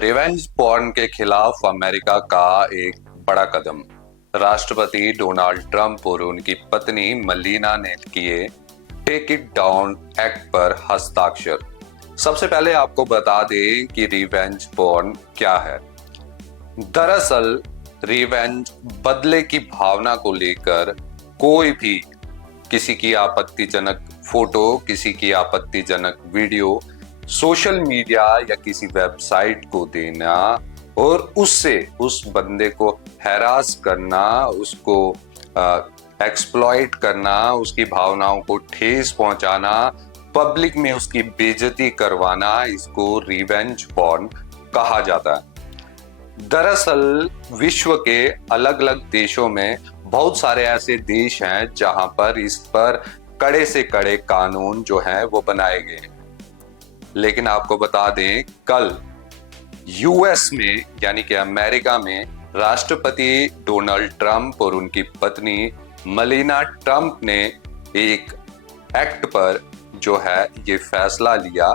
Revenge porn के खिलाफ America का एक बड़ा कदम। राष्ट्रपति डोनाल्ड ट्रंप और उनकी पत्नी मलीना ने किए टेक इट डाउन एक्ट पर हस्ताक्षर। सबसे पहले आपको बता दें कि रिवेंज पॉर्न क्या है। दरअसल रिवेंज बदले की भावना को लेकर कोई भी किसी की आपत्तिजनक फोटो, किसी की आपत्तिजनक वीडियो सोशल मीडिया या किसी वेबसाइट को देना और उससे उस बंदे को हैरास करना, उसको एक्सप्लॉइट करना, उसकी भावनाओं को ठेस पहुंचाना, पब्लिक में उसकी बेइज्जती करवाना, इसको रिवेंज पॉर्न कहा जाता है। दरअसल विश्व के अलग अलग देशों में बहुत सारे ऐसे देश हैं जहां पर इस पर कड़े से कड़े कानून जो हैं वो बनाए गए हैं। लेकिन आपको बता दें, कल यूएस में यानी कि अमेरिका में राष्ट्रपति डोनाल्ड ट्रंप और उनकी पत्नी मलीना ट्रंप ने एक एक्ट पर जो है ये फैसला लिया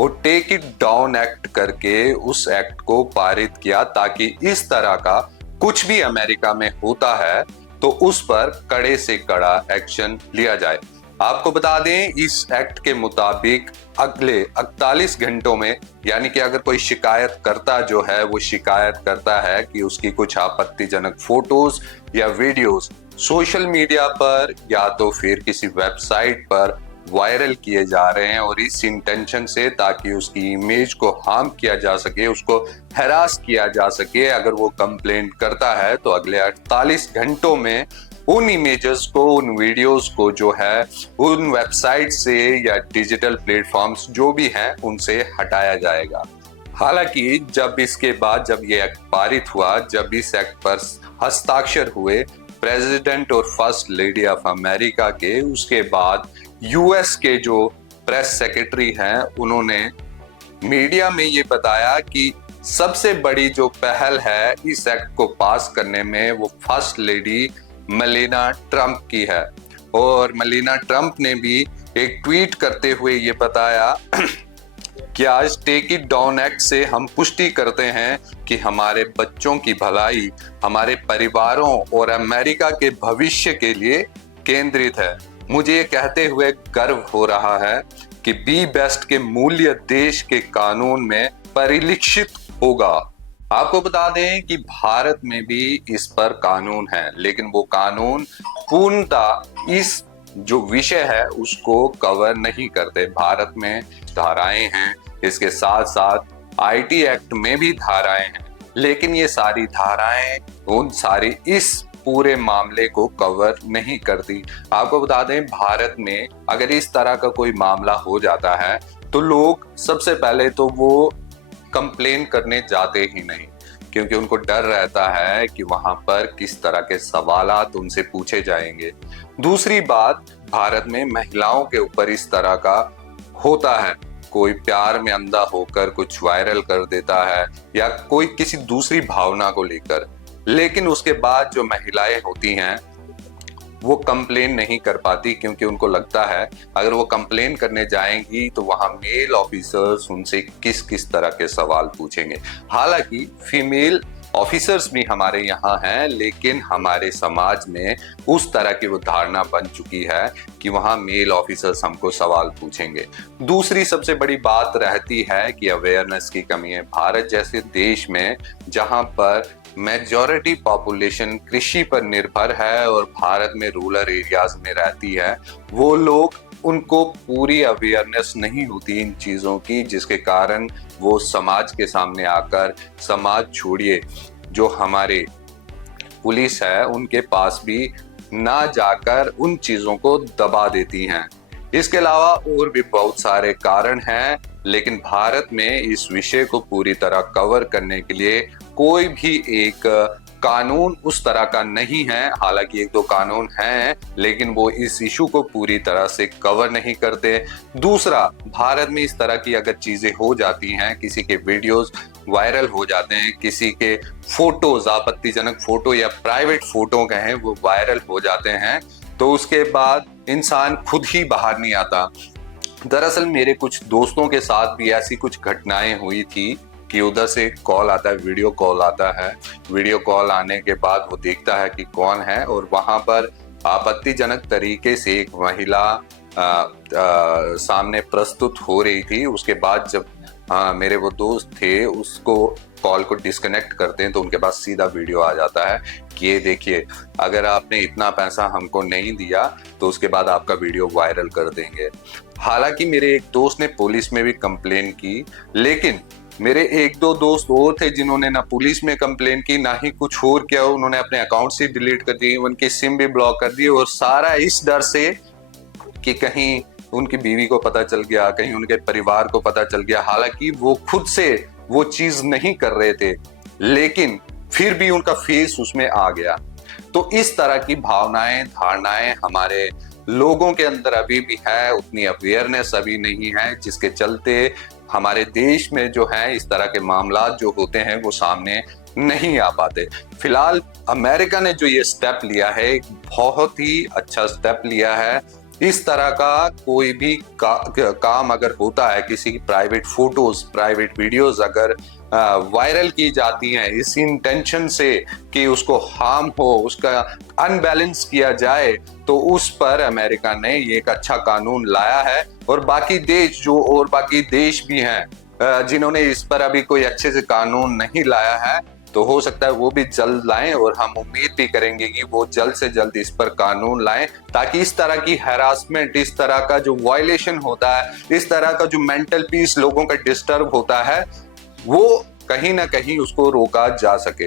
और टेक इट डाउन एक्ट करके उस एक्ट को पारित किया ताकि इस तरह का कुछ भी अमेरिका में होता है तो उस पर कड़े से कड़ा एक्शन लिया जाए। आपको बता दें, इस एक्ट के मुताबिक अगले 48 घंटों में, यानी कि अगर कोई शिकायत करता जो है वो शिकायत करता है कि उसकी कुछ आपत्तिजनक फोटोज या वीडियोस सोशल मीडिया पर या तो फिर किसी वेबसाइट पर वायरल किए जा रहे हैं और इस इंटेंशन से ताकि उसकी इमेज को हार्म किया जा सके, उसको हैरास किया जा सके, अगर वो कंप्लेंट करता है तो अगले 48 घंटों में उन इमेजेस को, उन वीडियोस को जो है उन वेबसाइट से या डिजिटल प्लेटफॉर्म्स जो भी हैं उनसे हटाया जाएगा। हालांकि जब इसके बाद जब ये एक्ट पारित हुआ, जब इस एक्ट पर हस्ताक्षर हुए प्रेसिडेंट और फर्स्ट लेडी ऑफ अमेरिका के, उसके बाद यूएस के जो प्रेस सेक्रेटरी हैं उन्होंने मीडिया में ये बताया कि सबसे बड़ी जो पहल है इस एक्ट को पास करने में वो फर्स्ट लेडी मलीना ट्रंप की है। और मलीना ट्रंप ने भी एक ट्वीट करते हुए ये बताया कि आज टेक इट डाउन एक्ट से हम पुष्टि करते हैं कि हमारे बच्चों की भलाई हमारे परिवारों और अमेरिका के भविष्य के लिए केंद्रित है। मुझे ये कहते हुए गर्व हो रहा है कि बी बेस्ट के मूल्य देश के कानून में परिलक्षित होगा। आपको बता दें कि भारत में भी इस पर कानून है, लेकिन वो कानून पूर्णतः इस जो विषय है उसको कवर नहीं करते। भारत में धाराएं हैं, इसके साथ साथ आईटी एक्ट में भी धाराएं हैं, लेकिन ये सारी धाराएं उन सारी इस पूरे मामले को कवर नहीं करती। आपको बता दें, भारत में अगर इस तरह का कोई मामला हो जाता है तो लोग सबसे पहले तो वो कंप्लेन करने जाते ही नहीं, क्योंकि उनको डर रहता है कि वहां पर किस तरह के सवालात उनसे पूछे जाएंगे। दूसरी बात, भारत में महिलाओं के ऊपर इस तरह का होता है, कोई प्यार में अंधा होकर कुछ वायरल कर देता है या कोई किसी दूसरी भावना को लेकर, लेकिन उसके बाद जो महिलाएं होती हैं वो कंप्लेन नहीं कर पाती, क्योंकि उनको लगता है अगर वो कंप्लेन करने जाएंगी तो वहां मेल ऑफिसर्स उनसे किस किस तरह के सवाल पूछेंगे। हालांकि फीमेल ऑफिसर्स भी हमारे यहाँ हैं, लेकिन हमारे समाज में उस तरह की वो धारणा बन चुकी है कि वहां मेल ऑफिसर्स हमको सवाल पूछेंगे। दूसरी सबसे बड़ी बात रहती है कि अवेयरनेस की कमी है। भारत जैसे देश में जहां पर मेजॉरिटी पॉपुलेशन कृषि पर निर्भर है और भारत में रूरल एरियाज में रहती है, वो लोग, उनको पूरी अवेयरनेस नहीं होती इन चीज़ों की, जिसके कारण वो समाज के सामने आकर, समाज छोड़िए जो हमारे पुलिस है उनके पास भी ना जाकर उन चीज़ों को दबा देती हैं। इसके अलावा और भी बहुत सारे कारण हैं, लेकिन भारत में इस विषय को पूरी तरह कवर करने के लिए कोई भी एक कानून उस तरह का नहीं है। हालांकि एक दो कानून हैं, लेकिन वो इस इशू को पूरी तरह से कवर नहीं करते। दूसरा, भारत में इस तरह की अगर चीजें हो जाती हैं, किसी के वीडियोस वायरल हो जाते हैं, किसी के फोटोज, आपत्तिजनक फोटो या प्राइवेट फोटो कहें, वो वायरल हो जाते हैं, तो उसके बाद इंसान खुद ही बाहर नहीं आता। दरअसल मेरे कुछ दोस्तों के साथ भी ऐसी कुछ घटनाएं हुई थी कि उधर से कॉल आता है, वीडियो कॉल आता है। वीडियो कॉल आने के बाद वो देखता है कि कौन है, और वहां पर आपत्तिजनक तरीके से एक महिला सामने प्रस्तुत हो रही थी। उसके बाद जब मेरे वो दोस्त थे उसको कॉल को डिस्कनेक्ट करते हैं तो उनके पास सीधा वीडियो आ जाता है कि ये देखिए, अगर आपने इतना पैसा हमको नहीं दिया तो उसके बाद आपका वीडियो वायरल कर देंगे। हालांकि मेरे एक दोस्त ने पुलिस में भी कंप्लेन की, लेकिन मेरे एक दो दोस्त और थे जिन्होंने ना पुलिस में कंप्लेन की ना ही कुछ और किया। उन्होंने अपने अकाउंट से डिलीट कर दिए, उनकी सिम भी ब्लॉक कर दी, और सारा इस डर से कि कहीं उनकी बीवी को पता चल गया, कहीं उनके परिवार को पता चल गया। हालांकि वो खुद से वो चीज नहीं कर रहे थे, लेकिन फिर भी उनका फेस उसमें आ गया। तो इस तरह की भावनाएं, धारणाएं हमारे लोगों के अंदर अभी भी है, उतनी अवेयरनेस अभी नहीं है, जिसके चलते हमारे देश में जो है इस तरह के मामला जो होते हैं वो सामने नहीं आ पाते। फिलहाल अमेरिका ने जो ये स्टेप लिया है, एक बहुत ही अच्छा स्टेप लिया है। इस तरह का कोई भी काम अगर होता है, किसी की प्राइवेट फोटोज, प्राइवेट वीडियोस अगर वायरल की जाती हैं इस इंटेंशन से कि उसको हार्म हो, उसका अनबैलेंस किया जाए, तो उस पर अमेरिका ने ये एक अच्छा कानून लाया है। और बाकी देश भी हैं जिन्होंने इस पर अभी कोई अच्छे से कानून नहीं लाया है, तो हो सकता है वो भी जल्द लाएं, और हम उम्मीद भी करेंगे कि वो जल्द से जल्द इस पर कानून लाएं, ताकि इस तरह की हैरासमेंट, इस तरह का जो वायलेशन होता है, इस तरह का जो मेंटल पीस लोगों का डिस्टर्ब होता है, वो कहीं ना कहीं उसको रोका जा सके।